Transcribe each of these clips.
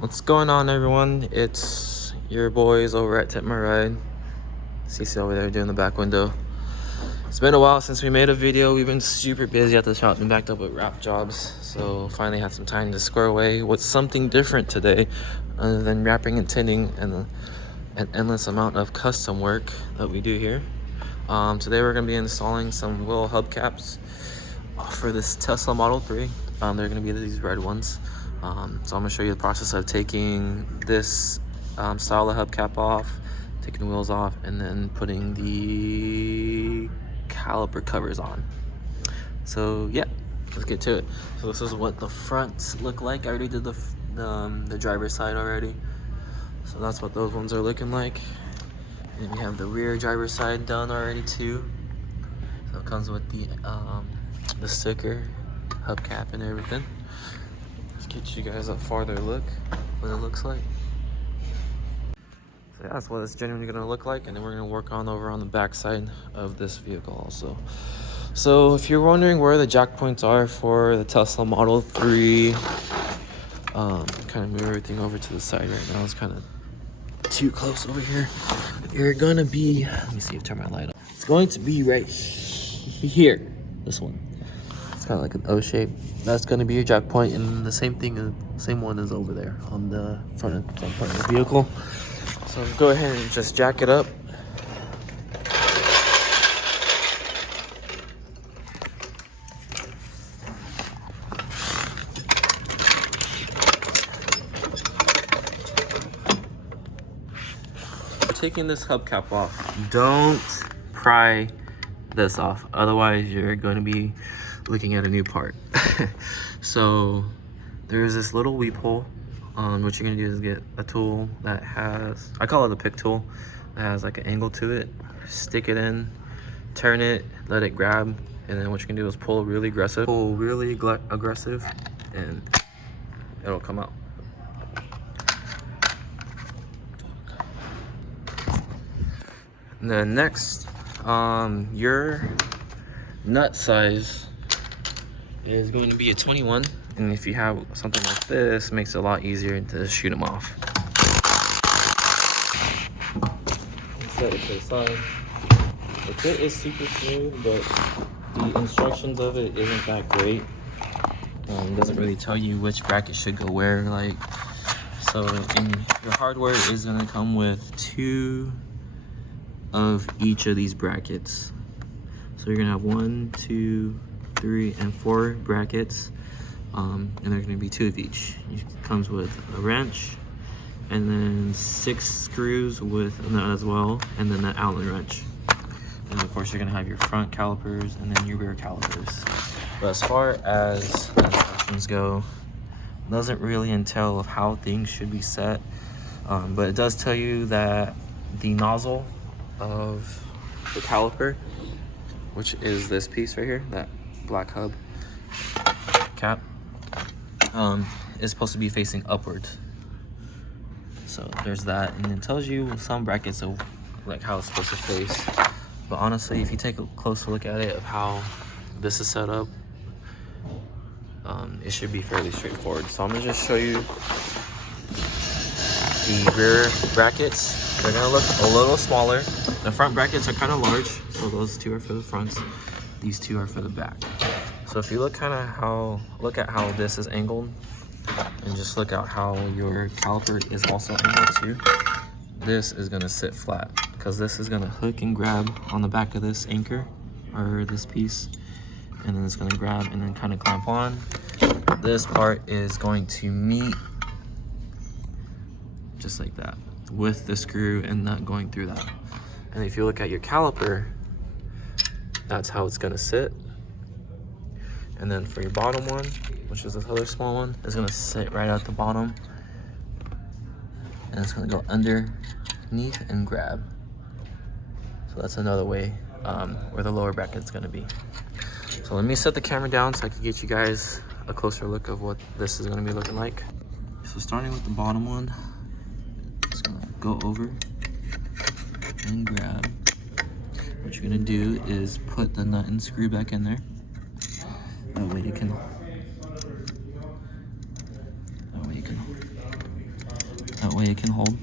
What's going on, everyone? It's your boys over at Tint My Ride. CC over there doing the back window. It's been a while since we made a video. We've been super busy at the shop and backed up with wrap jobs, so finally had some time to square away with something different today other than wrapping and tinting and an endless amount of custom work that we do here. Today we're going to be installing some wheel hubcaps for this Tesla Model 3. They're going to be these red ones. So I'm going to show you the process of taking this style of hubcap off, taking the wheels off, and then putting the caliper covers on. So yeah, let's get to it. So this is what the fronts look like. I already did the driver's side already. So that's what those ones are looking like. And we have the rear driver's side done already too. So it comes with the sticker, hubcap, and everything. Let's get you guys a farther look what it looks like. So yeah, that's what it's genuinely gonna look like, and then we're gonna work on over on the back side of this vehicle also. So if you're wondering where the jack points are for the Tesla Model 3, kind of move everything over to the side right now. It's kind of too close over here. You're gonna be, let me see if I turn my light on. It's going to be right here, this one. It's kind of like an O shape. That's going to be your jack point, and the same one is over there on the front part of the vehicle. So go ahead and just jack it up. Taking this hubcap off, don't pry this off, otherwise you're going to be looking at a new part. So there's this little weep hole. What you're gonna do is get a tool that has, I call it a pick tool, that has like an angle to it. Stick it in, turn it, let it grab, and then what you can do is pull really aggressive, and it'll come out. And then next, your nut size is going to be a 21, and if you have something like this, it makes it a lot easier to shoot them off. Set it to the side. The kit is super smooth, but the instructions of it isn't that great. It doesn't really tell you which bracket should go where, like, so your hardware is going to come with 2 of each of these brackets. So you're gonna have 1, 2, 3, and 4 brackets, and there's gonna be 2 of each. It comes with a wrench, and then 6 screws with a nut as well, and then that Allen wrench. And of course you're gonna have your front calipers and then your rear calipers. But as far as the instructions go, it doesn't really entail of how things should be set, but it does tell you that the nozzle of the caliper, which is this piece right here, that black hub cap, is supposed to be facing upwards. So there's that, and it tells you some brackets of like how it's supposed to face. But honestly, if you take a closer look at it of how this is set up, it should be fairly straightforward. So I'm gonna just show you the rear brackets. They're gonna look a little smaller. The front brackets are kind of large, so those 2 are for the fronts. These 2 are for the back. So if you look at how this is angled, and just look at how your caliper is also angled too, this is gonna sit flat, because this is gonna hook and grab on the back of this anchor, or this piece, and then it's gonna grab and then kind of clamp on. This part is going to meet just like that, with the screw and nut going through that. And if you look at your caliper, that's how it's gonna sit. And then for your bottom one, which is this other small one, it's gonna sit right at the bottom, and it's gonna go underneath and grab. So that's another way where the lower bracket's gonna be. So let me set the camera down so I can get you guys a closer look of what this is gonna be looking like. So starting with the bottom one, it's gonna go over and grab. What you're gonna do is put the nut and screw back in there. That way you can way it can hold.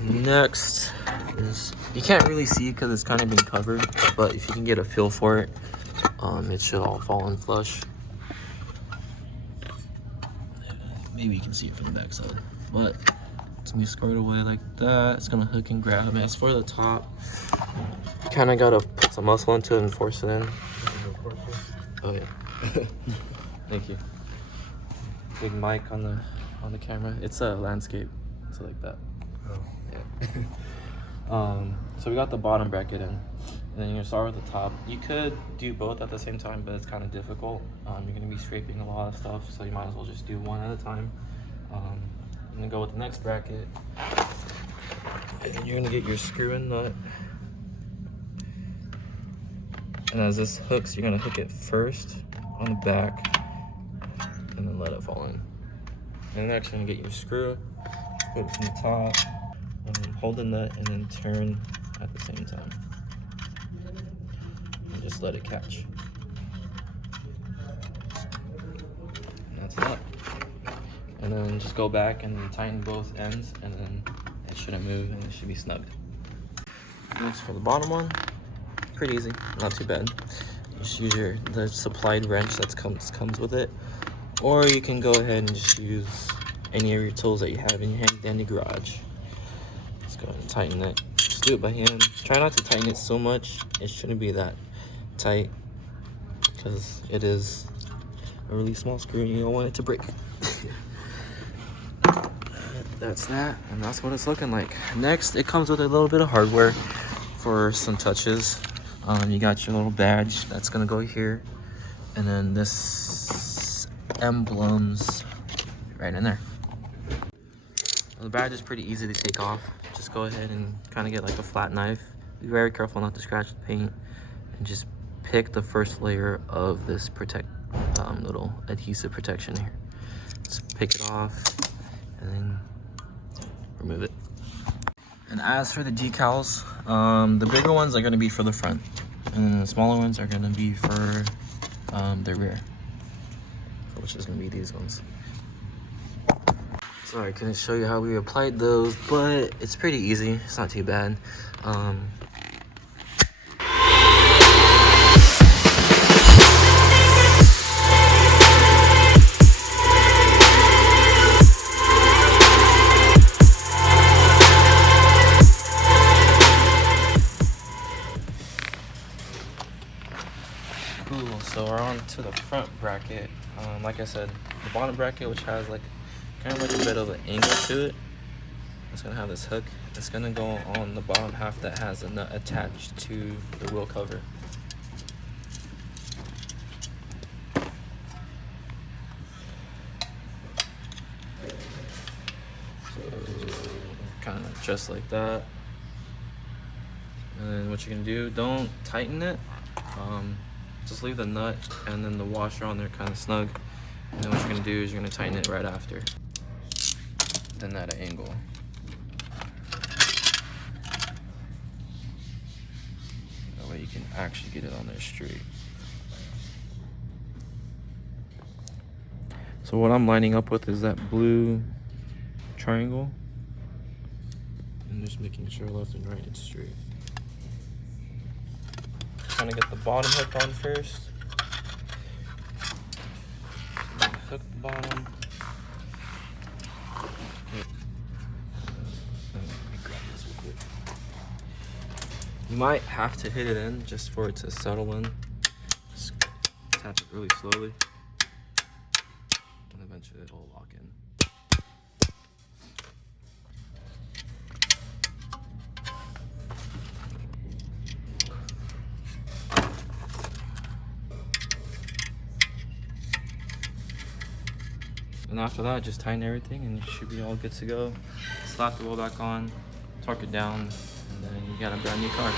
Next is, you can't really see because it's kind of been covered, but if you can get a feel for it, it should all fall in flush. Maybe you can see it from the back side, but it's gonna be squared away like that. It's gonna hook and grab, and as for the top, you kind of gotta put some muscle into it and force it in. Oh yeah. Thank you. Big mic on the camera. It's a landscape, so like that. Oh. Yeah. So we got the bottom bracket in, and then you're gonna start with the top. You could do both at the same time, but it's kind of difficult. You're gonna be scraping a lot of stuff, so you might as well just do one at a time. I'm gonna go with the next bracket, and then you're gonna get your screw and nut. And as this hooks, you're gonna hook it first on the back, and then let it fall in. And next, you're gonna get your screw, put it from the top, and then hold the nut, and then turn at the same time. And just let it catch. And that's that. And then just go back and tighten both ends, and then it shouldn't move, and it should be snugged. Next, for the bottom one, pretty easy, not too bad. Just use the supplied wrench that comes with it, or you can go ahead and just use any of your tools that you have in your handy garage. Let's go ahead and tighten it. Just do it by hand. Try not to tighten it so much. It shouldn't be that tight because it is a really small screw and you don't want it to break. That's that, and that's what it's looking like. Next, it comes with a little bit of hardware for some touches. You got your little badge that's gonna go here, and then this emblems right in there. The badge is pretty easy to take off. Just go ahead and kind of get like a flat knife. Be very careful not to scratch the paint, and just pick the first layer of this little adhesive protection here. Just pick it off and then remove it. And as for the decals, the bigger ones are going to be for the front, and then the smaller ones are going to be for the rear, which is going to be these ones. Sorry, I couldn't show you how we applied those, but it's pretty easy. It's not too bad. Cool, so we're on to the front bracket. Like I said, the bottom bracket, which has like kind of like a bit of an angle to it, it's gonna have this hook. It's gonna go on the bottom half that has a nut attached to the wheel cover. So kind of just like that. And then what you're gonna do, don't tighten it. Just leave the nut and then the washer on there kind of snug. And then what you're gonna do is you're gonna tighten it right after. Then at an angle. That way you can actually get it on there straight. So what I'm lining up with is that blue triangle. And just making sure left and right it's straight. Trying to get the bottom hook on first. Hook the bottom. You might have to hit it in just for it to settle in. Just tap it really slowly, and eventually it'll lock in. And after that, just tighten everything and you should be all good to go. Slap the wheel back on, torque it down, and then you got a brand new car.